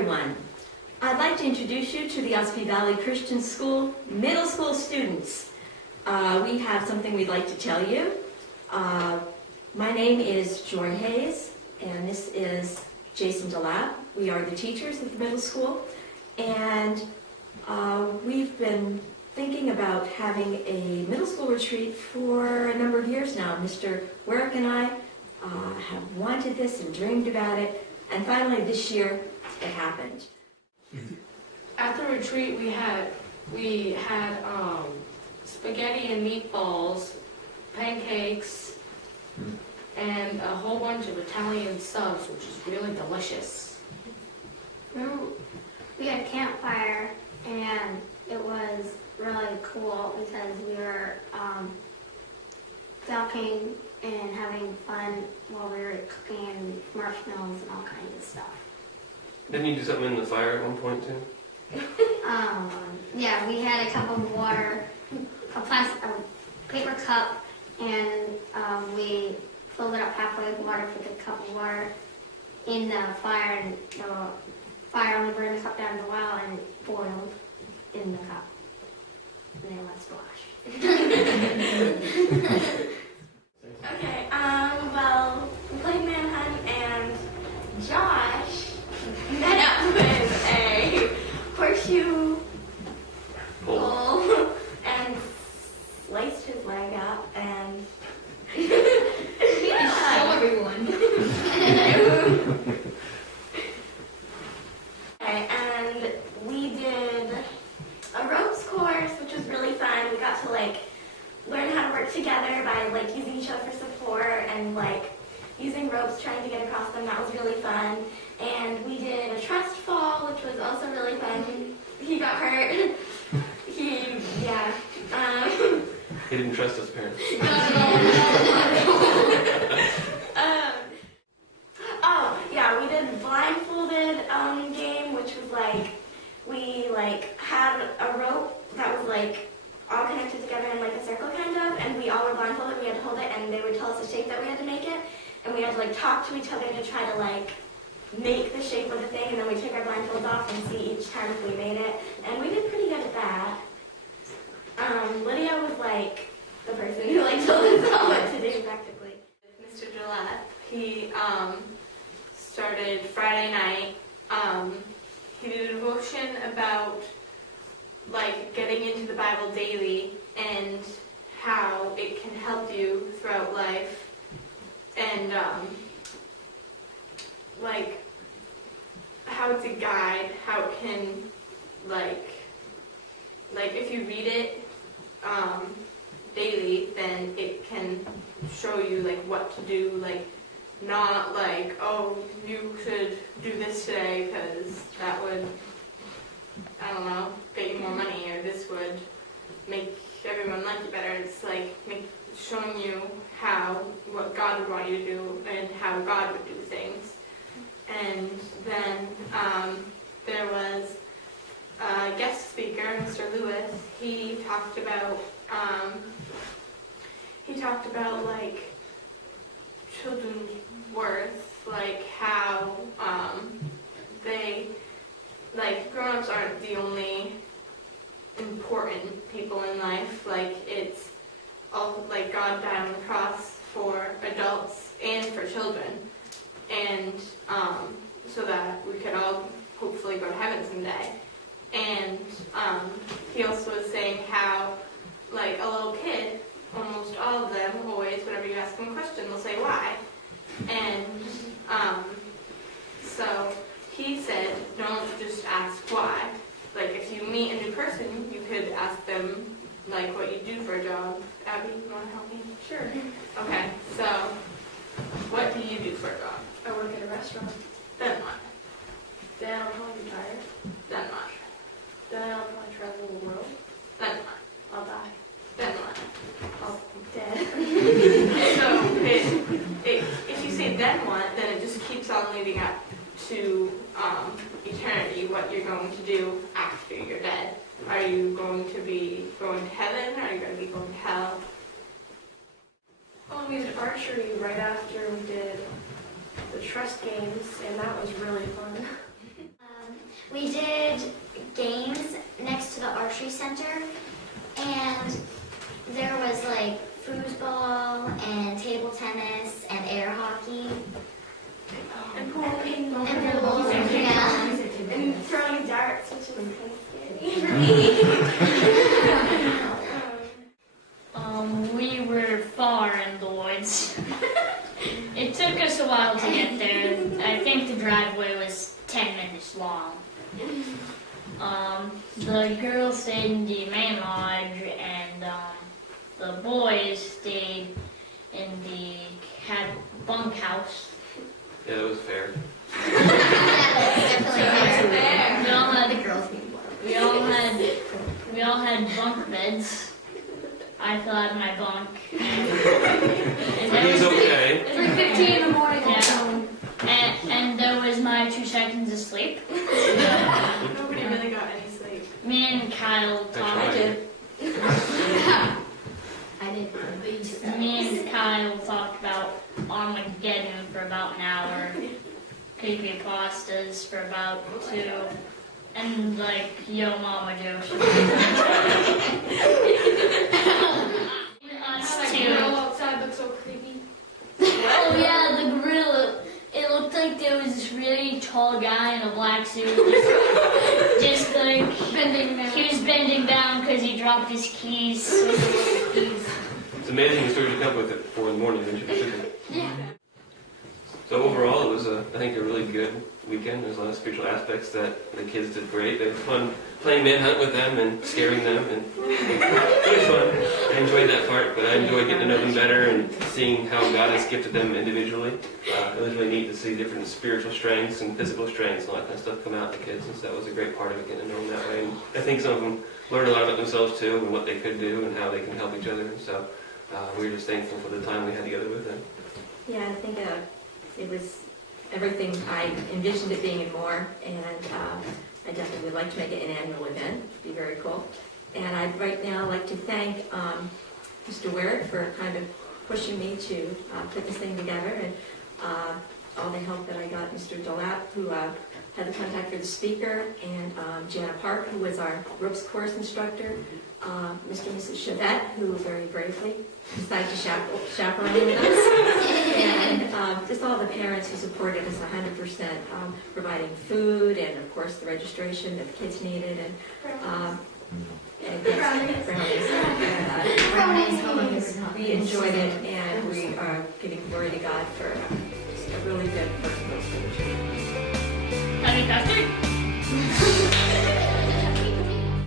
everyone. I'd like to introduce you to the Ossipee Valley Christian School middle school students. We have something we'd like to tell you. My name is Joy Hayes, and this is Jason DeLapp. We are the teachers at the middle school, and we've been thinking about having a middle school retreat for a number of years now. Mr. Werrick and I have wanted this and dreamed about it, and finally this year it happened. At the retreat we had spaghetti and meatballs, pancakes, and a whole bunch of Italian subs, which is really delicious. We had a campfire, and it was really cool because we were talking and having fun while we were cooking marshmallows and all kinds of stuff. Didn't you do something in the fire at one point too? Yeah, we had a cup of water, a paper cup, and we filled it up halfway with water, put the cup of water in the fire, and the fire only burned the cup down to the well and it boiled in the cup. And then it went splash. Okay, well, we played Manhunt, and Josh met up with a horseshoe pole and sliced his leg up, and Show everyone. Okay, and we did a ropes course, which was really fun. We got to learn how to work together by using each other for support and using ropes, trying to get across them. That was really fun. And we did a trust fall, which was also really fun. He got hurt. He didn't trust his parents. We did blindfolded game, which was we had a rope that was all connected together in a circle kind of, and we all were blindfolded. We had to hold it, and they would tell us the shape that we had to make it, and we had to talk to each other to try to make the shape of the thing, and then we take our blindfolds off and see each time if we made it, and we did pretty good at that. Lydia was the person who told us all what to do practically. Mr. Gillette, he started Friday night. He did a devotion about getting into the Bible daily and how it can help you throughout life, and how it's a guide, how it can if you read it daily, then it can show you what to do, not oh, you should do this today because that would, I don't know, get you more money, or this would make everyone like you better. It's showing you what God would want you to do and how God would do things. And then there was a guest speaker, Mr. Lewis. He talked about children's worth, how they grown-ups aren't the only important people in life. It's all God died on the cross for adults and for children, and so that we could all hopefully go to heaven someday. And he also was saying how a little kid, almost all of them always, whenever you ask them a question, they'll say why. And so he said, don't just ask why. If you meet a new person, you could ask them what you do for a job. Abby, you want to help me? Sure. Okay, so what do you do for a job? I work at a restaurant. Then what? Then I'll probably be tired. Then what? Then I'll probably travel the world. Then what? I'll die. Then what? I'll be dead. So if you say then what, then it just keeps on leading up to eternity, what you're going to do after you're dead. Are you going to be going to heaven? Are you going to be going to hell? We did archery right after we did the trust games, and that was really fun. We did games next to the archery center, and there was like foosball and table tennis and air hockey And pool. and pool. Yeah. And throwing darts, which was kind of scary for me. We were far in the woods. It took us a while to get there. I think the driveway was 10 minutes long. The girls stayed in the main lodge, and the boys stayed in the bunkhouse. Yeah, that was fair. Definitely there. We all had The girls need more. we all had bunk beds. I fell out of my bunk. And He's okay. 3:15 in the morning. Yeah. And there was my 2 seconds of sleep. Nobody really got any sleep. Me and Kyle I talked. tried. I did. Me and Kyle talked about Armageddon for about an hour, creepypastas for about 2, and like Yo Mama Joe. Us That too. girl outside looked so creepy. Oh yeah, the gorilla. It looked like there was this really tall guy in a black suit, just like Bending down. he was bending down because he dropped his keys. It's amazing the stories you come up with at 4 in the morning. Don't you? Yeah. So overall, it was, I think, a really good weekend. There's a lot of spiritual aspects that the kids did great. They had fun playing manhunt with them and scaring them, and it was fun. I enjoyed that part, but I enjoyed getting to know them better and seeing how God has gifted them individually. It was really neat to see different spiritual strengths and physical strengths and all that kind of stuff come out in the kids, and so that was a great part of it, getting to know them that way. And I think some of them learned a lot about themselves too, and what they could do and how they can help each other. And so we were just thankful for the time we had together with them. Yeah, I think it was everything I envisioned it being and more, and I definitely would like to make it an annual event. It'd be very cool. And I'd right now like to thank Mr. Ware for kind of pushing me to put this thing together, and all the help that I got, Mr. Delap, who had the contact for the speaker, and Jana Park, who was our ropes course instructor, Mr. and Mrs. Chavette, who very bravely decided to chaperone with us, and just all the parents who supported us 100%, providing food and, of course, the registration that the kids needed, and brownies. We enjoyed it, and we are giving glory to God for a really good first. Happy Pastor?